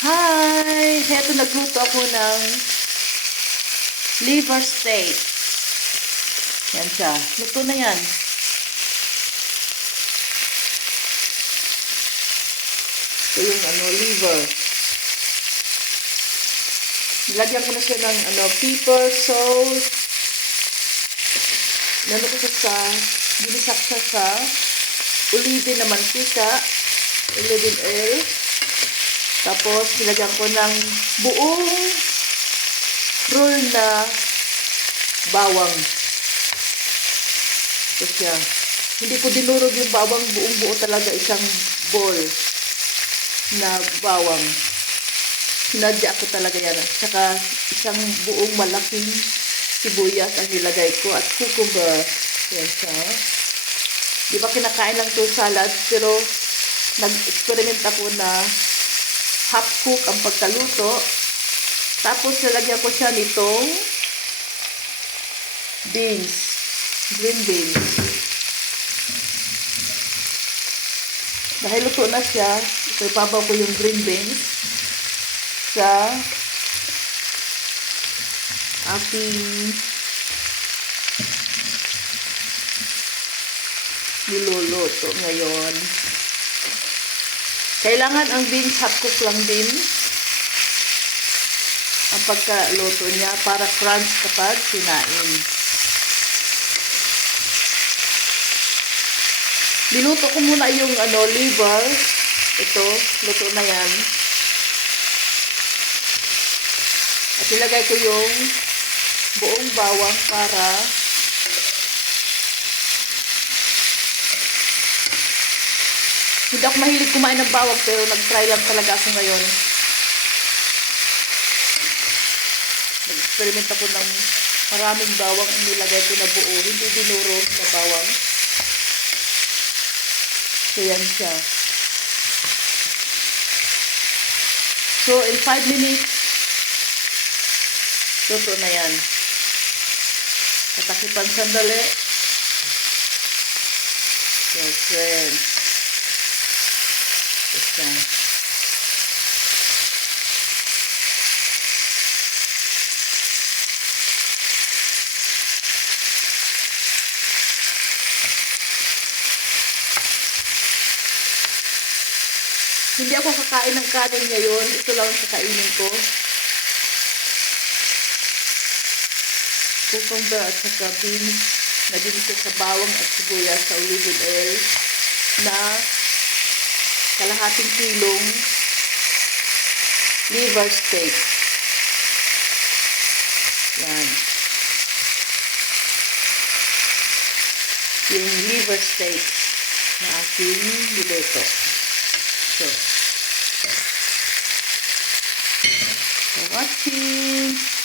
Hi! Heto, nagluto ako ng liver steak. Yan siya. Luto na yan. Ito yung liver. Nilagyan ko na siya ng pepper, salt. Nalagyan ko sa, ginisak siya sa olive na mantika, olive oil. Tapos, nilagyan ko ng buong roll na bawang. Ito siya. Hindi ko dinurog yung bawang, buong buo talaga, isang bowl na bawang. Sinadya ko talaga yan. Saka isang buong malaking sibuyas ang nilagay ko at cucumber. Yan siya. Di ba kinakain lang itong salad, pero nag-experiment ako na half cook ang pagkaluto. Tapos nilagyan ko siya nitong beans, green beans. Dahil luto na siya, ipabaw ko yung green beans sa aking niluluto ngayon. Kailangan ang beans half cook lang din ang pagkaluto niya para crunch kapag kinain. Niluto ko muna yung liver. Ito, luto na yan. At ilagay ko yung buong bawang para hindi ako mahilig kumain ng bawang, pero nag-try lang talaga ako ngayon. Nag-experiment ako ng maraming bawang ang nilagay ko na buo, hindi dinuro na bawang. So, yan siya. So, in 5 minutes, luto na yan. Tatakipan sandali. So, friends. Ito. Hindi ako kakain ng kanin ngayon. Ito lang ang kakainin ko. Cucumber at saka beans na dinito sa bawang at sibuyas sa olive oil na kalahating kilong liver steak. Yan. Yung liver steak na aking niluto. So, for watching.